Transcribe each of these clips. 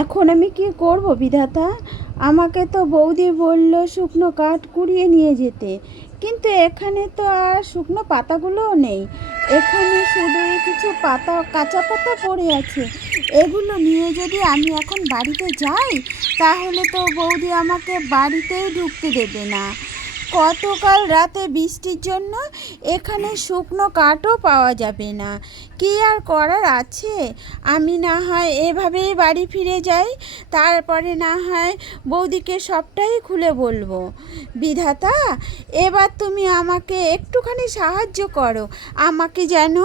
এখন আমি কি করব বিধাতা? আমাকে তো বৌদি বলল শুকনো কাঠ কুড়িয়ে নিয়ে যেতে, কিন্তু এখানে তো আর শুকনো পাতাগুলোও নেই। এখানে শুধু কিছু পাতা, কাঁচা পাতা পড়ে আছে। এগুলো নিয়ে যদি আমি এখন বাড়িতে যাই, তাহলে তো বৌদি আমাকে বাড়িতেই ঢুকতে দেবে না। গতকাল রাতে বৃষ্টির জন্য এখানে শুকনো কাঠও পাওয়া যাবে না। কি আর করার আছে? আমি না হয় এভাবেই বাড়ি ফিরে যাই, তারপরে না হয় বৌদিকে সবটাই খুলে বলবো। বিধাতা, এবার তুমি আমাকে একটুখানি সাহায্য করো, আমাকে যেন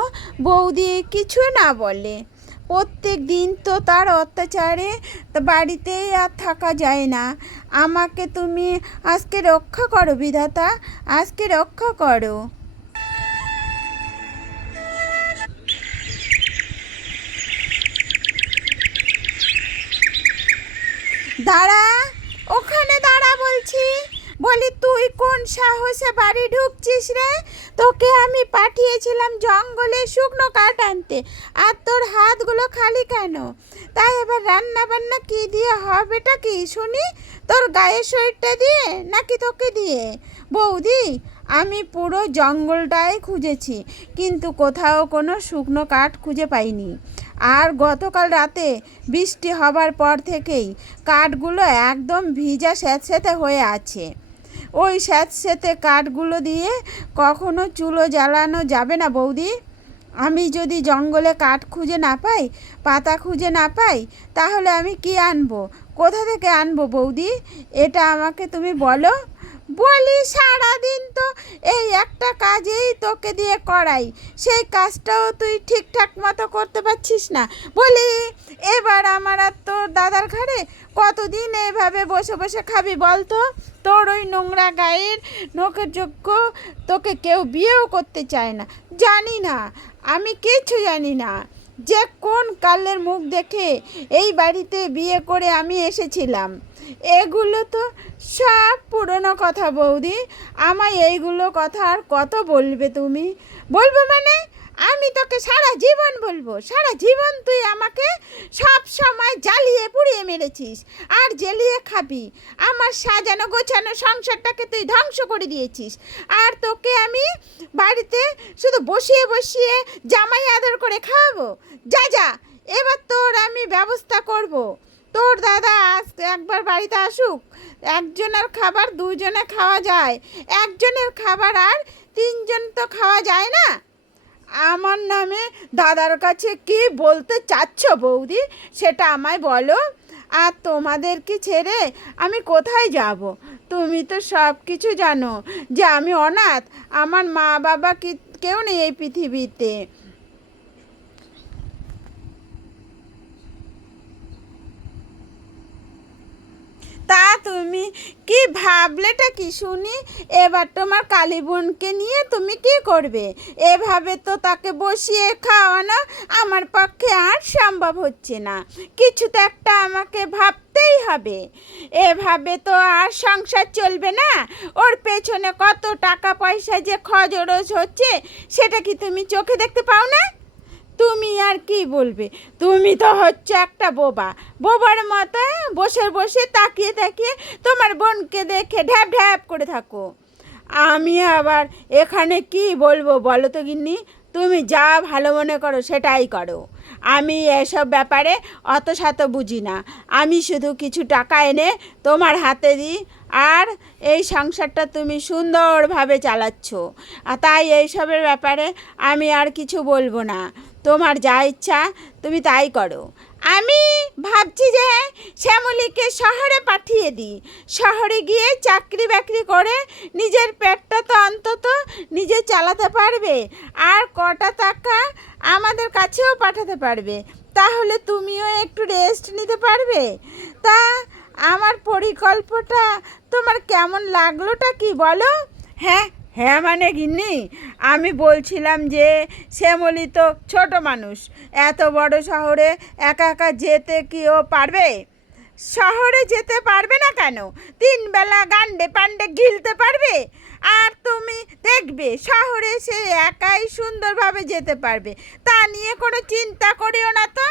বৌদি কিছু না বলে। প্রত্যেক দিন তো তার অত্যাচারে বাড়িতেই আর থাকা যায় না। আমাকে তুমি আজকে রক্ষা করো বিধাতা, আজকে রক্ষা করো। দাঁড়া, ওখানে দাঁড়া বলছি। বলি, তুই কোন সাহসে বাড়ি ঢুকছিস রে? তোকে আমি পাঠিয়েছিলাম জঙ্গলে শুকনো কাঠ আনতে, আর তোর হাতগুলো খালি কেন? তাই এবার রান্না বান্না কি দিয়ে হবেটা কি শুনি? তোর গায়ের শরীরটা দিয়ে নাকি তোকে দিয়ে? বৌদি, আমি পুরো জঙ্গলটাই খুঁজেছি, কিন্তু কোথাও কোনো শুকনো কাঠ খুঁজে পাইনি। আর গতকাল রাতে বৃষ্টি হবার পর থেকেই কাঠগুলো একদম ভিজা স্যাঁতস্যাঁতে হয়ে আছে। ওই স্যাঁতস্যাঁতে কাঠগুলো দিয়ে কখনো চুলো জ্বালানো যাবে না বৌদি। আমি যদি জঙ্গলে কাঠ খুঁজে না পাই, পাতা খুঁজে না পাই, তাহলে আমি কি আনবো? কোথা থেকে আনবো বৌদি? এটা আমাকে তুমি বলো। বলি, সারাদিন তো এই একটা কাজেই তোকে দিয়ে করাই, সেই কাজটাও তুই ঠিকঠাক মতো করতে পারছিস না। বলি, এবার আমার আর তোর দাদার ঘাড়ে কতদিন এইভাবে বসে বসে খাবি বল তো? তোর ওই নোংরা গায়ের নখের যোগ্য তোকে কেউ বিয়েও করতে চায় না। জানি না, আমি কিচ্ছু জানি না যে কোন কালের মুখ দেখে এই বাড়িতে বিয়ে করে আমি এসেছিলাম। এগুলো তো সব পুরনো কথা বৌদি। আমায় এইগুলো কথা আর কত বলবে তুমি? বলবো মানে? আমি তোকে সারা জীবন বলবো। সারা জীবন তুই আমাকে সব সময় জ্বালিয়ে পুড়িয়ে মেরেছিস, আর জ্বালিয়ে খাবি। আমার সাজানো গোছানো সংসারটাকে তুই ধ্বংস করে দিয়েছিস। আর তোকে আমি বাড়িতে শুধু বসিয়ে বসিয়ে জামাই আদর করে খাওয়াবো? যা যা, এবার তোর আমি ব্যবস্থা করব। তোর দাদা আজ একবার বাড়িতে আসুক। একজনের খাবার দুজনে খাওয়া যায়, একজনের খাবার আর তিনজন তো খাওয়া যায় না। আমার নামে দাদার কাছে কি বলতে চাচ্ছ বৌদি, সেটা আমায় বলো। আর তোমাদেরকে ছেড়ে আমি কোথায় যাব? তুমি তো সব কিছু জানো যে আমি অনাথ, আমার মা বাবা কি কেউ নেই এই পৃথিবীতে। তা তুমি কি ভাবলেটা কি শুনি? এবার তোমার কালী বোনকে নিয়ে তুমি কি করবে? এভাবে তো তাকে বসিয়ে খাওয়ানো আমার পক্ষে আর সম্ভব হচ্ছে না। কিছু তো একটা আমাকে ভাবতেই হবে। এভাবে তো আর সংসার চলবে না। ওর পেছনে কত টাকা পয়সা যে খরচ হচ্ছে, সেটা কি তুমি চোখে দেখতে পাও না? তুমি আর কি বলবে? তুমি তো হচ্ছে একটা বোবা। বোবার মতো বসে বসে তাকিয়ে তাকিয়ে তোমার বোনকে দেখে ঢ্যাপ ঢ্যাপ করে থাকো। আমি আবার এখানে কি বলবো বলো তো গিন্নি? তুমি যা ভালো মনে করো সেটাই করো। আমি এসব ব্যাপারে অত শত বুঝি না। আমি শুধু কিছু টাকা এনে তোমার হাতে দিই, আর এই সংসারটা তুমি সুন্দরভাবে চালাচ্ছ। আর তাই এইসবের ব্যাপারে আমি আর কিছু বলবো না। তোমার যা ইচ্ছা তুমি তাই করো। আমি ভাবছি যে শ্যামলীকে শহরে পাঠিয়ে দিই। শহরে গিয়ে চাকরি বাকরি করে নিজের পেটটা তো অন্তত নিজে চালাতে পারবে, আর কটা টাকা আমাদের কাছেও পাঠাতে পারবে। তাহলে তুমিও একটু রেস্ট নিতে পারবে। তা আমার পরিকল্পটা তোমার কেমন লাগলোটা কি বলো? হ্যাঁ, হ্যাঁ মানে গিন্নি, আমি বলছিলাম যে শ্যামলী তো ছোট মানুষ, এত বড় শহরে একা একা যেতে কি ও পারবে? শহরে যেতে পারবে না কেন? 3 বেলা গান্ডে পান্ডে গিলতে পারবে। আর তুমি দেখবে শহরে সে একাই সুন্দরভাবে যেতে পারবে। তা নিয়ে কোনো চিন্তা করিও না তো।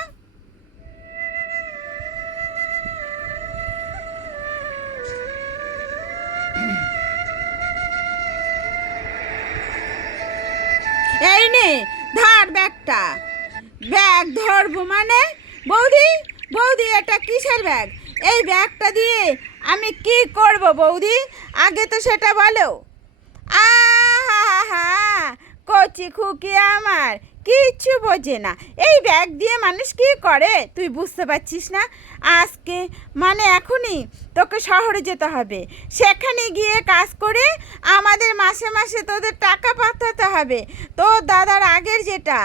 একটা ব্যাগ ধরবো মানে? বৌদি, বৌদি, এটা কিসের ব্যাগ? এই ব্যাগটা দিয়ে আমি কি করব বৌদি? আগে তো সেটা বলো। আহা, কচি খুকি আমার কিচ্ছু বোঝে না। এই ব্যাগ দিয়ে মানুষ কি করে তুই বুঝতে পারছিস না? আজকে মানে এখনই তোকে শহরে যেতে হবে, সেখানে গিয়ে কাজ করে আমাদের মাসে মাসে তোদের টাকা পাঠাতে হবে, তোর দাদার আগের যেটা।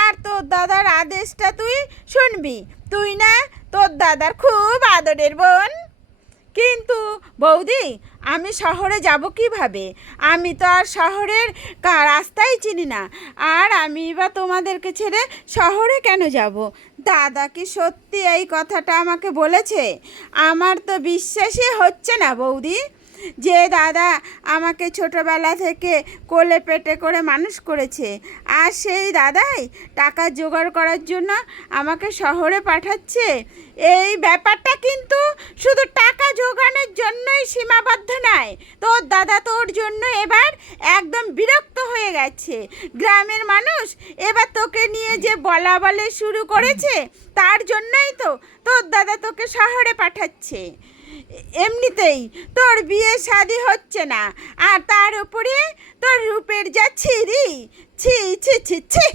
আর তোর দাদার আদেশটা তুই শুনবি। তুই না তোর দাদার খুব আদরের বোন। কিন্তু বৌদি, আমি শহরে যাব কিভাবে? আমি তো আর শহরের রাস্তাই চিনি না। আর আমি বা তোমাদেরকে ছেড়ে শহরে কেন যাব? দাদা কি সত্যি এই কথাটা আমাকে বলেছে? আমার তো বিশ্বাসই হচ্ছে না বৌদি, যে দাদা আমাকে ছোটোবেলা থেকে কোলে পেটে করে মানুষ করেছে, আর সেই দাদাই টাকা জোগাড় করার জন্য আমাকে শহরে পাঠাচ্ছে। এই ব্যাপারটা কিন্তু শুধু টাকা জোগানোর জন্যই সীমাবদ্ধ নয়। তোর দাদা তোর জন্য এবার একদম বিরক্ত হয়ে গেছে। গ্রামের মানুষ এবার তোকে নিয়ে যে বলা বলে শুরু করেছে, তার জন্যই তো তোর দাদা তোকে শহরে পাঠাচ্ছে। এমনিতেই তোর বিয়ে শাদি হচ্ছে না, আর তার উপরে তোর রূপের যা ছিরি, ছি ছি ছি ছি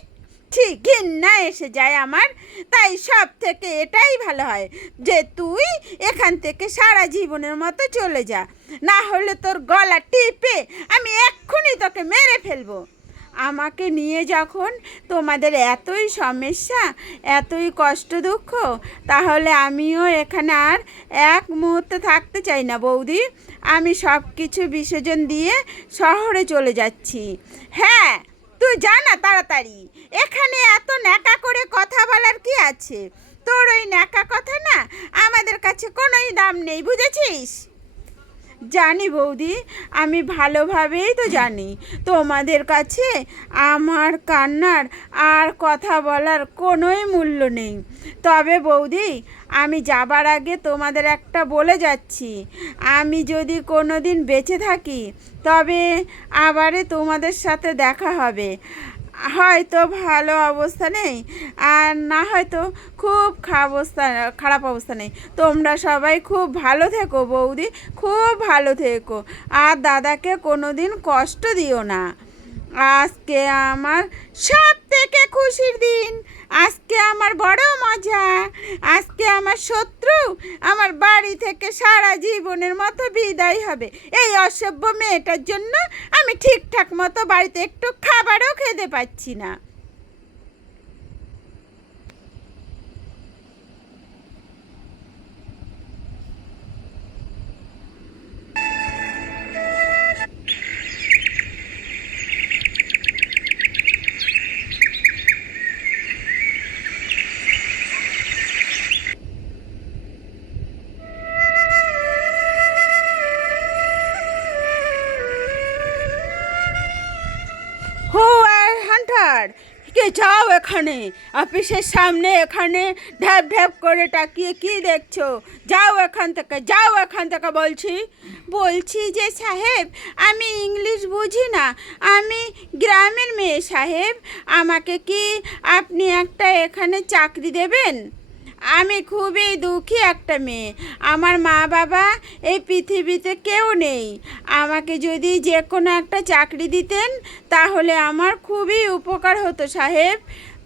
ছি, ঘৃণা এসে যায় আমার। তাই সব থেকে এটাই ভালো হয় যে তুই এখান থেকে সারা জীবনের মতো চলে যা, না হলে তোর গলা টিপে আমি এক্ষুনি তোকে মেরে ফেলবো। আমাকে নিয়ে যখন তোমাদের এতই সমস্যা, এতই কষ্ট দুঃখ, তাহলে আমিও এখানে আর এক মুহূর্তে থাকতে চাই না বৌদি। আমি সব কিছু বিসর্জন দিয়ে শহরে চলে যাচ্ছি। হ্যাঁ, তুই জানা তাড়াতাড়ি। এখানে এত ন্যাকা করে কথা বলার কি আছে? তোর ওই ন্যাকা কথা না আমাদের কাছে কোনোই দাম নেই, বুঝেছিস? জানি বৌদি, আমি ভালোভাবেই তো জানি তোমাদের কাছে আমার কান্নার আর কথা বলার কোনোই মূল্য নেই। তবে বৌদি, আমি যাবার আগে তোমাদের একটা বলে যাচ্ছি, আমি যদি কোনো দিন বেঁচে থাকি তবে আবারে তোমাদের সাথে দেখা হবে। হয়তো ভালো অবস্থা নেই, আর না হয়তো খুব খারাপ অবস্থা নেই। তোমরা সবাই খুব ভালো থেকো বৌদি, খুব ভালো থেকো। আর দাদাকে কোনো দিন কষ্ট দিও না। আজকে আমার সব থেকে খুশির দিন, আজকে আমার বড় মজা। আজকে আমার শত্রু আমার বাড়ি থেকে সারা জীবনের মতো বিদায় হবে। এই অসভ্য মেয়েটার জন্য আমি ঠিকঠাক মতো বাড়িতে একটু খাবারও খেতে পাচ্ছি না। হো আর হান্টার, কে যাও এখানে? অফিসের সামনে এখানে ঢ্যাপ ঢ্যাপ করে তাকিয়ে কি দেখছো? যাও এখান থেকে, যাও এখান থেকে বলছি। বলছি যে সাহেব, আমি ইংলিশ বুঝি না, আমি গ্রামের মেয়ে সাহেব। আমাকে কি আপনি একটা এখানে চাকরি দেবেন? আমি খুবই দুঃখী একটা মেয়ে, আমার মা বাবা এই পৃথিবীতে কেউ নেই। আমাকে যদি যে কোনো একটা চাকরি দিতেন তাহলে আমার খুবই উপকার হতো সাহেব।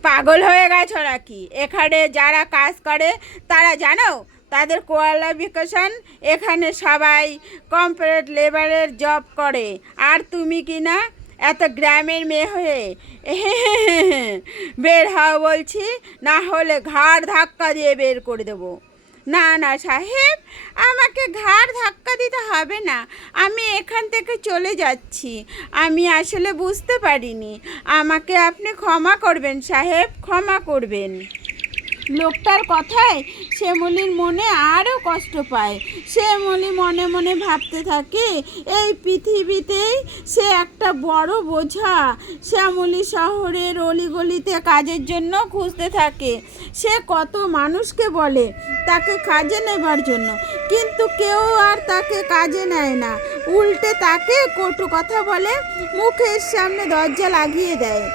পাগল হয়ে গেছো নাকি? এখানে যারা কাজ করে তারা জানো তাদের কোয়ালিফিকেশন? এখানে সবাই কর্পোরেট লেবারের জব করে, আর তুমি কি না এত গ্রামের মেয়ে হয়ে বের হও বলছি, না হলে ঘাড় ধাক্কা দিয়ে বের করে দেবো। না না সাহেব, আমাকে ঘাড় ধাক্কা দিতে হবে না, আমি এখান থেকে চলে যাচ্ছি। আমি আসলে বুঝতে পারিনি, আমাকে আপনি ক্ষমা করবেন সাহেব, ক্ষমা করবেন। লোকটার কথায় শ্যামলীর মনে আরও কষ্ট পায়। শ্যামলী মনে মনে ভাবতে থাকে, এই পৃথিবীতেই সে একটা বড় বোঝা। শ্যামলী শহরের অলিগলিতে কাজের জন্য খুঁজতে থাকে। সে কত মানুষকে বলে তাকে কাজে নেবার জন্য, কিন্তু কেউ আর তাকে কাজে নেয় না। উল্টে তাকে কটু কথা বলে, মুখের সামনে দরজা লাগিয়ে দেয়।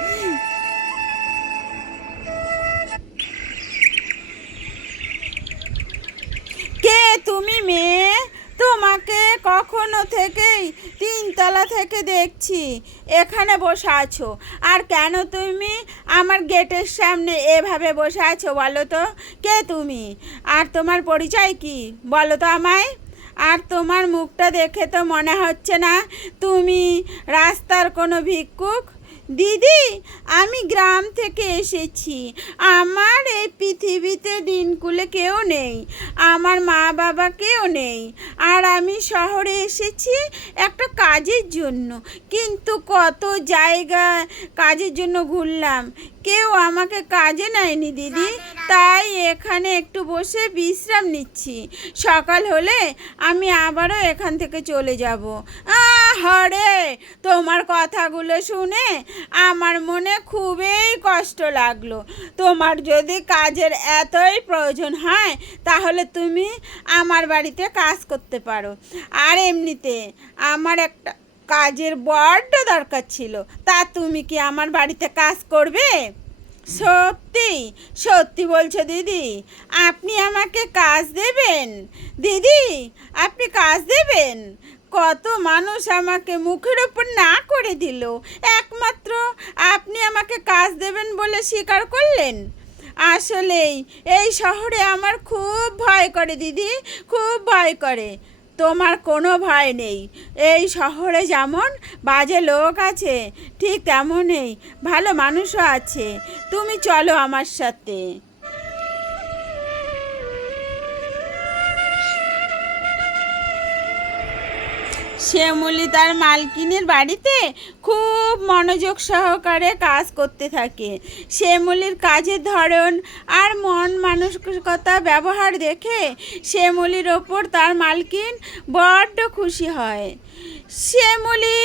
তখনও থেকেই 3 তলা থেকে দেখছি এখানে বসে আছো। আর কেন তুমি আমার গেটের সামনে এভাবে বসে আছো বলো তো? কে তুমি? আর তোমার পরিচয় কি বলো তো আমায়? আর তোমার মুখটা দেখে তো মনে হচ্ছে না তুমি রাস্তার কোনো ভিক্ষুক। দিদি, আমি গ্রাম থেকে এসেছি। আমার এই পৃথিবীতে দিনকুলে কেউ নেই, আমার মা বাবা কেউ নেই। আর আমি শহরে এসেছি একটা কাজের জন্য, কিন্তু কত জায়গায় কাজের জন্য ঘুরলাম, কেউ আমাকে কাজে নেয়নি দিদি। তাই এখানে একটু বসে বিশ্রাম নিচ্ছি। সকাল হলে আমি আবারও এখান থেকে চলে যাব। হরে, তোমার কথাগুলো শুনে আমার মনে খুবই কষ্ট লাগলো। তোমার যদি কাজের এতই প্রয়োজন হয় তাহলে তুমি আমার বাড়িতে কাজ করতে পারো। আর এমনিতে আমার একটা কাজের বড্ড দরকার ছিল, তা তুমি কি আমার বাড়িতে কাজ করবে? সত্যি সত্যি বলছো দিদি? আপনি আমাকে কাজ দেবেন? দিদি, আপনি কাজ দেবেন? কত মানুষ আমাকে মুখের ওপর না করে দিল, একমাত্র আপনি আমাকে কাজ দেবেন বলে স্বীকার করলেন। আসলেই এই শহরে আমার খুব ভয় করে দিদি, খুব ভয় করে। তোমার কোনো ভয় নেই। এই শহরে যেমন বাজে লোক আছে ঠিক তেমনই ভালো মানুষও আছে। তুমি চলো আমার সাথে। শ্যামলী তার মালকিনের বাড়িতে খুব মনোযোগ সহকারে কাজ করতে থাকে। শ্যামলীর কাজের ধরন আর মন মানসিকতা ব্যবহার দেখে শ্যামলীর ওপর তার মালকিন বড্ড খুশি হয়। শ্যামলী,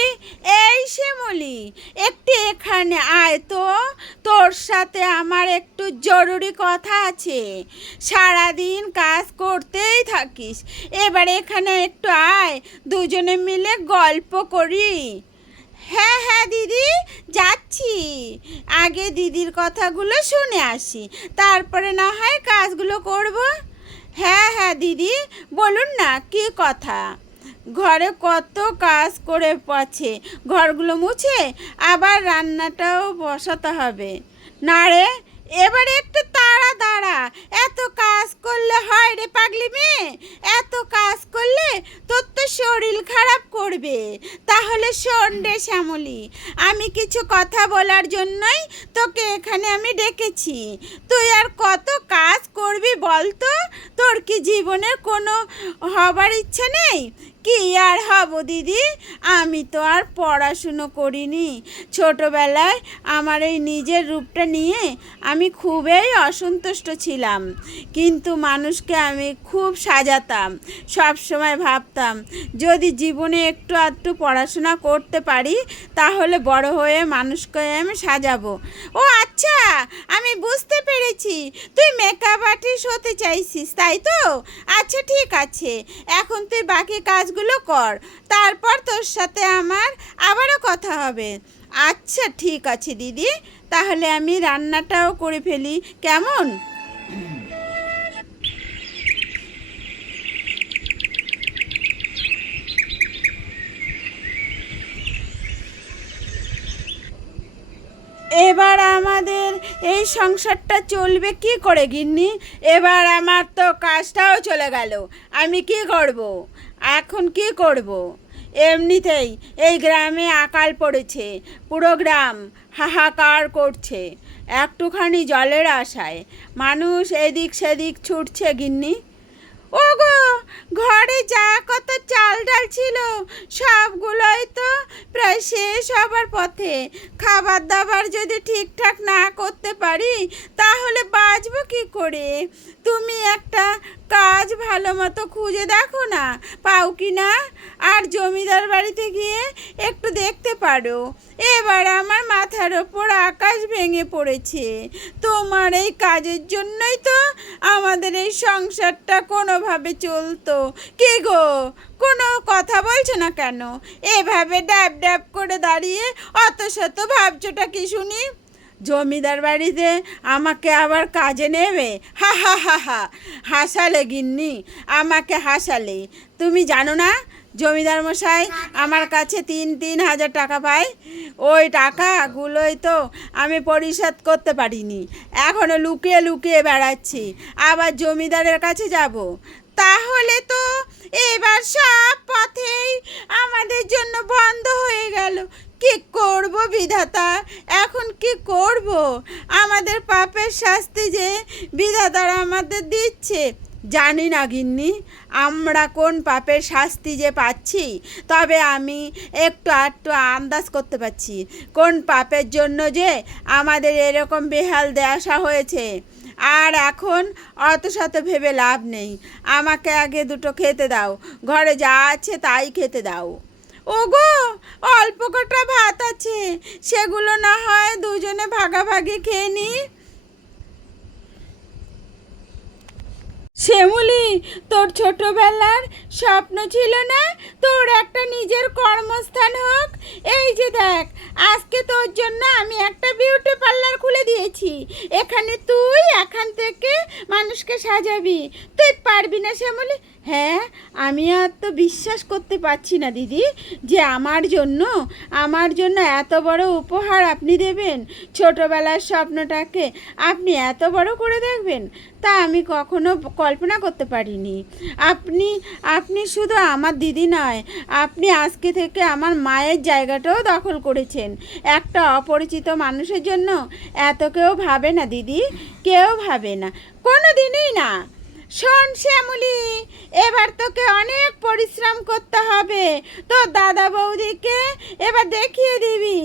এই শ্যামলী, একটু এখানে আয় তো, তোর সাথে আমার একটু জরুরি কথা আছে। সারাদিন কাজ করতেই থাকিস, এবার এখানে একটু আয়, দুজনে মিলে গল্প করি। হ্যাঁ হ্যাঁ দিদি, যাচ্ছি। আগে দিদির কথাগুলো শুনে আসি, তারপরে না হয় কাজগুলো করব। হ্যাঁ হ্যাঁ দিদি, বলুন না কী কথা। ঘরে কত কাজ করে পাচ্ছে, ঘরগুলো মুছে আবার রান্নাটাও বসাতে হবে। না রে, এবারে একটু তাড়া দাঁড়া, এত কাজ করলে হয় রে পাগলি মেয়ে? এত কাজ করলে তোর তো শরীর খারাপ করবে। তাহলে শোন রে শ্যামলী, আমি কিছু কথা বলার জন্যই তোকে এখানে আমি ডেকেছি। তুই আর কত কাজ করবি বল তো? তোর কি জীবনের কোনো হবার ইচ্ছা নেই? কি আর হব দিদি, আমি তো আর পড়াশুনো করিনি। ছোটোবেলায় আমার এই নিজের রূপটা নিয়ে আমি খুবই অসন্তুষ্ট ছিলাম, কিন্তু মানুষকে আমি খুব সাজাতাম। সব সময় ভাবতাম যদি জীবনে একটু আধটু পড়াশোনা করতে পারি তাহলে বড় হয়ে মানুষকে আমি সাজাবো। ও আচ্ছা, আমি বুঝতে পেরেছি, তুই মেকআপ আর্টিস্ট হতে চাইছিস, তাই তো? আচ্ছা ঠিক আছে, এখন তুই বাকি কাজগুলো কর, তারপর তোর সাথে আমার আবারও কথা হবে। আচ্ছা ঠিক আছে দিদি, তাহলে আমি রান্নাটাও করে ফেলি, কেমন? এবার আমাদের এই সংসারটা চলবে কি করে গিন্নি? এবার আমার তো কাজটাও চলে গেল, আমি কি করব? এখন কি করব? এমনিতেই এই গ্রামে আকাল পড়েছে, পুরো গ্রাম হাহাকার করছে একটুখানি জলের আশায়। মানুষ এদিক সেদিক ছুটছে গিন্নি। ওগো, ঘরে যা কত চাল ডাল ছিল সবগুলোই তো প্রায় শেষ হবার পথে। খাবার দাবার যদি ঠিকঠাক না করতে পারি তাহলে বাঁচবো কি করে? তুমি একটা কাজ ভালো মতো খুঁজে দেখো না, পাও কি না? আর জমিদার বাড়িতে গিয়ে একটু দেখতে পারো। এবার আমার মাথার ওপর আকাশ ভেঙে পড়েছে। তোমার এই কাজের জন্যই তো আমাদের এই সংসারটা কোনোভাবে চলতো। কি গো, কোনো কথা বলছো না কেন? এভাবে ড্যাব ড্যাব করে দাঁড়িয়ে অত শত ভাবছোটা কি শুনি? জমিদার বাড়িতে আমাকে আবার কাজে নেবে? হা হা হা হা, হাসালে গিন্নি, আমাকে হাসালে। তুমি জানো না জমিদার মশাই আমার কাছে 3,000 টাকা পায়? ওই টাকাগুলোই তো আমি পরিশোধ করতে পারিনি, এখনও লুকিয়ে লুকিয়ে বেড়াচ্ছি, আবার জমিদারের কাছে যাব। তাহলে তো এবার সব পথেই আমাদের জন্য বন্ধ হয়ে গেল। কি করব বিধাতা, এখন কি করব? আমাদের পাপের শাস্তি যে বিধাতারা আমাদের দিচ্ছে। জানি না গিন্নি আমরা কোন পাপের শাস্তি যে পাচ্ছি, তবে আমি একটু আধটু আন্দাজ করতে পারছি কোন পাপের জন্য যে আমাদের এরকম বেহাল দশা হয়েছে। আর এখন অত শত ভেবে লাভ নেই, আমাকে আগে দুটো খেতে দাও, ঘরে যা আছে তাই খেতে দাও। ওগো, অল্প কটা ভাত আছে, সেগুলো না হয় দুজনে ভাগাভাগি খেয়ে নি। শ্যামলী, তোর ছোটবেলার স্বপ্ন ছিল না তোর একটা নিজের কর্মস্থান হোক? এই যে দেখ, আজকে তোর জন্য আমি একটা বিউটি পার্লার খুলে দিয়েছি। এখানে তুই এখান থেকে মানুষকে সাজাবি। তুই পারবি না শ্যামলী? হ্যাঁ, আমি আর তো বিশ্বাস করতে পারছি না দিদি যে আমার জন্য এত বড় উপহার আপনি দেবেন। ছোটবেলার স্বপ্নটাকে আপনি এত বড় করে দেখবেন, তা আমি কখনো কল্পনা করতে পারিনি। আপনি শুধু আমার দিদি নয়, আপনি আজকে থেকে আমার মায়ের জায়গাটাও দখল করেছেন। একটা অপরিচিত মানুষের জন্য এত কেউ ভাবে না দিদি, কেউ ভাবে না, কোনো দিনই না। শোন শ্যামলী, এবার তোকে অনেক পরিশ্রম করতে হবে। তোর দাদা বৌদিকে এবার দেখিয়ে দিবি,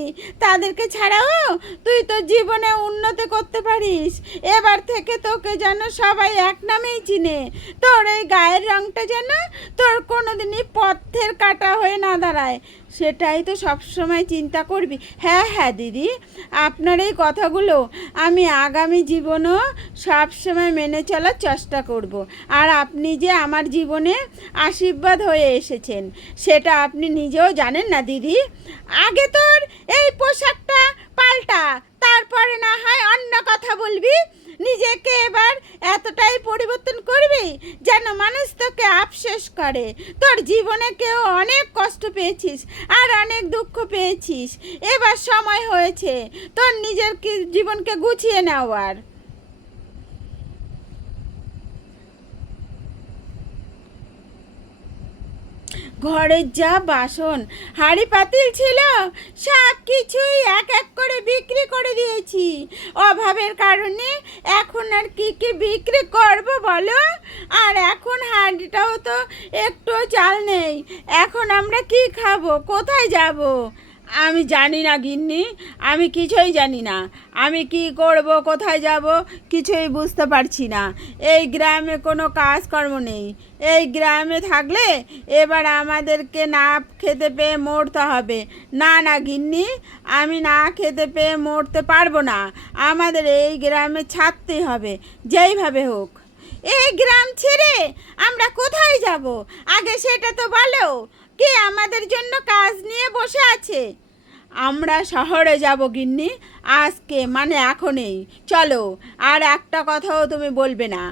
তাদেরকে ছাড়াও তুই তোর জীবনে উন্নতি করতে পারিস। এবার থেকে তোকে যেন সবাই এক নামেই চিনে। তোর এই গায়ের রঙটা যেন তোর কোনোদিনই পথের কাটা হয়ে না দাঁড়ায়, সেটাই তো সবসময় চিন্তা করবি। হ্যাঁ হ্যাঁ দিদি, আপনার এই কথাগুলো আমি আগামী জীবনেও সবসময় মেনে চলার চেষ্টা করব। আর আপনি যে আমার জীবনে আশীর্বাদ হয়ে এসেছেন সেটা আপনি নিজেও জানেন না দিদি। আগে তোর এই পোশাকটা পাল্টা, তারপরে না হয় অন্য কথা বলবি। নিজেকে এবার এতটাই পরিবর্তন করবি যেন মানুষ তোকে আফসোস করে। তোর জীবনে কেউ অনেক কষ্ট পেয়েছিস আর অনেক দুঃখ পেয়েছিস, এবার সময় হয়েছে তোর নিজের জীবনকে গুছিয়ে নেওয়ার। ঘরের যা বাসন হাঁড়ি পাতিল ছিল সব কিছুই এক এক করে বিক্রি করে দিয়েছি। অভাবের কারণে এখন আর কি কি বিক্রি করব বলো? আর এখন হাঁড়িটাও তো একটু চাল নেই, এখন আমরা কি খাবো, কোথায় যাব? আমি জানি না গিন্নি, আমি কিছুই জানি না। আমি কি করব, কোথায় যাব, কিছুই বুঝতে পারছি না। এই গ্রামে কোনো কাজকর্ম নেই। এই গ্রামে থাকলে এবার আমাদেরকে না খেতে পেয়ে মরতে হবে। না না গিন্নি, আমি না খেতে পেয়ে মরতে পারবো না। আমাদের এই গ্রামে ছাড়তেই হবে যেইভাবে হোক। এই গ্রাম ছেড়ে আমরা কোথায় যাব আগে সেটা তো বলো। কে আমাদের জন্য কাজ নিয়ে বসে আছে? আমরা শহরে যাব গিন্নি, আজকে মানে এখনই চলো, আর একটা কথাও তুমি বলবে না।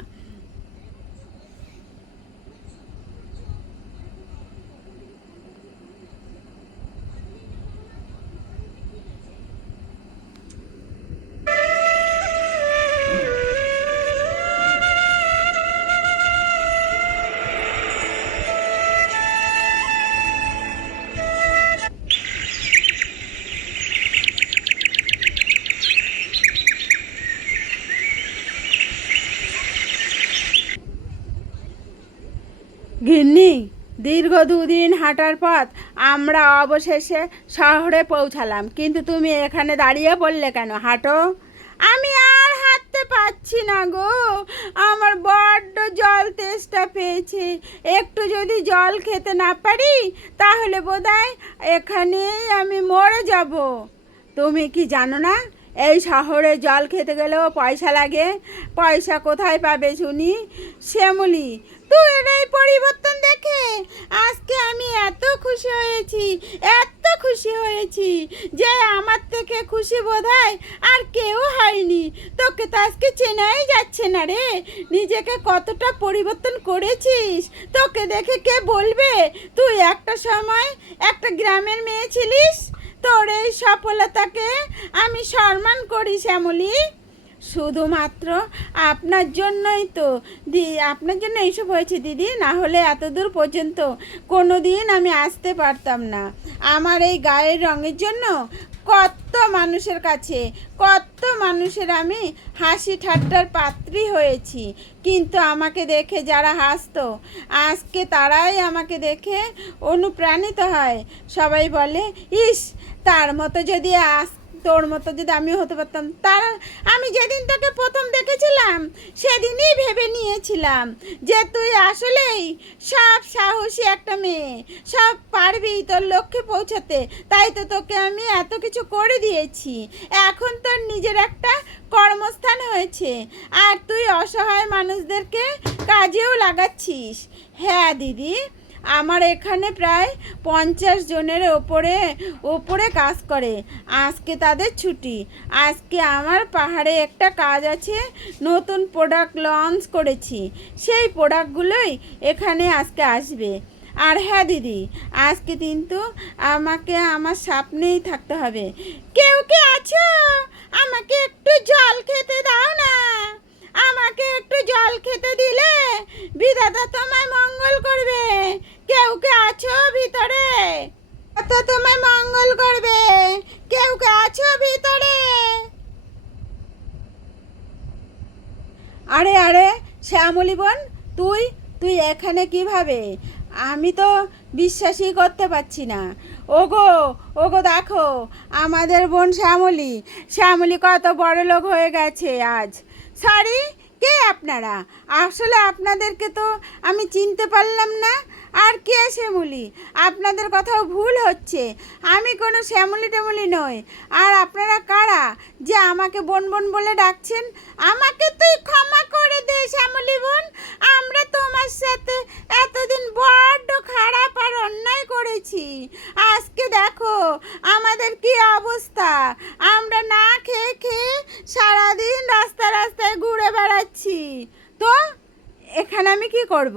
গিন্নি, দীর্ঘ 2 দিন হাঁটার পথ আমরা অবশেষে শহরে পৌঁছালাম, কিন্তু তুমি এখানে দাঁড়িয়ে পড়লে কেন? হাঁটো। আমি আর হাঁটতে পারছি না গো, আমার বড্ড জল তেষ্টা পেয়েছে। একটু যদি জল খেতে না পারি তাহলে বোধহয় এখানেই আমি মরে যাব। তুমি কি জানো না এই শহরে জল খেতে গেলেও পয়সা লাগে? পয়সা কোথায় পাবে শুনি? শ্যামলী, তুই এই পরিবর্তন দেখে আজকে আমি এত খুশি হয়েছি, এত খুশি হয়েছি যে আমার থেকে খুশি বোধহয় আর কেউ হয়নি। তোকে তো আজকে চেনাই যাচ্ছে না রে, নিজেকে কতটা পরিবর্তন করেছিস। তোকে দেখে কে বলবে তুই একটা সময় একটা গ্রামের মেয়ে ছিলিস। তোর এই সফলতাকে আমি সম্মান করি শ্যামলী। শুধুমাত্র আপনার জন্যই তো আপনার জন্য এইসব হয়েছে দিদি, না হলে এত দূর পর্যন্ত কোনো দিন আমি আসতে পারতাম না। আমার এই গায়ের রঙের জন্য কত মানুষের কাছে, কত মানুষের আমি হাসি ঠাট্টার পাত্রী হয়েছি, কিন্তু আমাকে দেখে যারা হাসতো আজকে তারাই আমাকে দেখে অনুপ্রাণিত হয়। সবাই বলে, ইস তার মতো যদি তোর মতো যদি আমিও হতে পারতাম। আমি যেদিন তোকে প্রথম দেখেছিলাম সেদিনই ভেবে নিয়েছিলাম যে তুই আসলেই সব সাহসী একটা মেয়ে, সব পারবি তোর লক্ষ্যে পৌঁছাতে। তাই তো তোকে আমি এত কিছু করে দিয়েছি। এখন তোর নিজের একটা কর্মস্থান হয়েছে আর তুই অসহায় মানুষদেরকে কাজেও লাগাচ্ছিস। হ্যাঁ দিদি, আমার এখানে প্রায় 50 জনের ওপরে কাজ করে। আজকে তাদের ছুটি। আজকে আমার পাহাড়ে একটা কাজ আছে, নতুন প্রোডাক্ট লঞ্চ করেছি, সেই প্রোডাক্টগুলোই এখানে আজকে আসবে। আর হ্যাঁ দিদি, আজকে কিন্তু আমাকে আমার সামনেই থাকতে হবে। কেউ কে আছো? আমাকে একটু জল খেতে দাও না। আমাকে একটু জল খেতে দিলে বিধাতা তোমায় মঙ্গল করবে। কেউ কে আছো ভিতরে? তো তোমায় মঙ্গল করবে। কেউ কে আছো ভিতরে? আরে আরে শ্যামলী বোন, তুই তুই এখানে কিভাবে? আমি তো বিশ্বাসই করতে পারছি না। ওগো ওগো দেখো, আমাদের বোন শ্যামলী, শ্যামলী কত বড় লোক হয়ে গেছে আজ। সরি, কে আপনারা? আসলে আপনাদেরকে তো আমি চিনতে পারলাম না। আর কে শ্যামলী? আপনাদের কথাও ভুল হচ্ছে। আমি কোনো শ্যামলী টেমলি নই। আর আপনারা কারা যে আমাকে বোন বোন বলে ডাকছেন? আমাকে তুই ক্ষমা করে দে শ্যামলী বোন। আমরা তোমার সাথে এতদিন বড্ড খারাপ আর অন্যায় করেছি। আজকে দেখো আমাদের কি অবস্থা। আমরা না খেয়ে খেয়ে সারাদিন রাস্তায় ঘুরে বেড়াচ্ছি। তো এখানে আমি কি করব?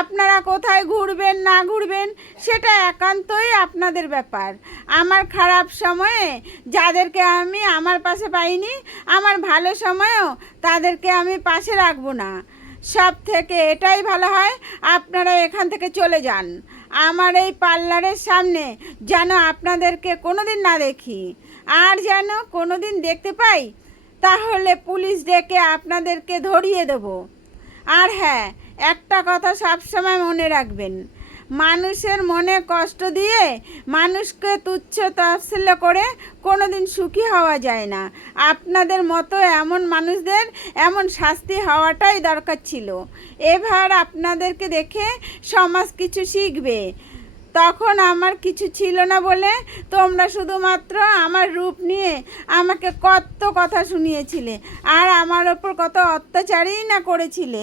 আপনারা কোথায় ঘুরবেন না ঘুরবেন সেটা একান্তই আপনাদের ব্যাপার। আমার খারাপ সময়ে যাদেরকে আমি আমার পাশে পাইনি, আমার ভালো সময়েও তাদেরকে আমি পাশে রাখবো না। সব থেকে এটাই ভালো হয় আপনারা এখান থেকে চলে যান। আমার এই পার্লারের সামনে যেন আপনাদেরকে কোনো দিন না দেখি। আর যেন কোনো দিন দেখতে পাই তাহলে পুলিশ ডেকে আপনাদেরকে ধরিয়ে দেবো। আর হ্যাঁ, একটা কথা সবসময় মনে রাখবেন, মানুষের মনে কষ্ট দিয়ে মানুষকে তুচ্ছ তাচ্ছিল্য করে কোনো দিন সুখী হওয়া যায় না। আপনাদের মতো এমন মানুষদের এমন শাস্তি হওয়াটাই দরকার ছিল। এবার আপনাদেরকে দেখে সমাজ কিছু শিখবে। তখন আমার কিছু ছিল না বলে তোমরা শুধুমাত্র আমার রূপ নিয়ে আমাকে কত কথা শুনিয়েছিলে আর আমার ওপর কত অত্যাচারই না করেছিলে।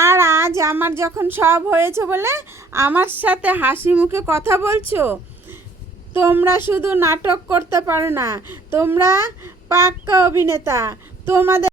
আর আজ আমার যখন সব হয়েছে বলে আমার সাথে হাসি মুখে কথা বলছো। তোমরা শুধু নাটক করতে পারো না, তোমরা পাক্কা অভিনেতা। তোমাদের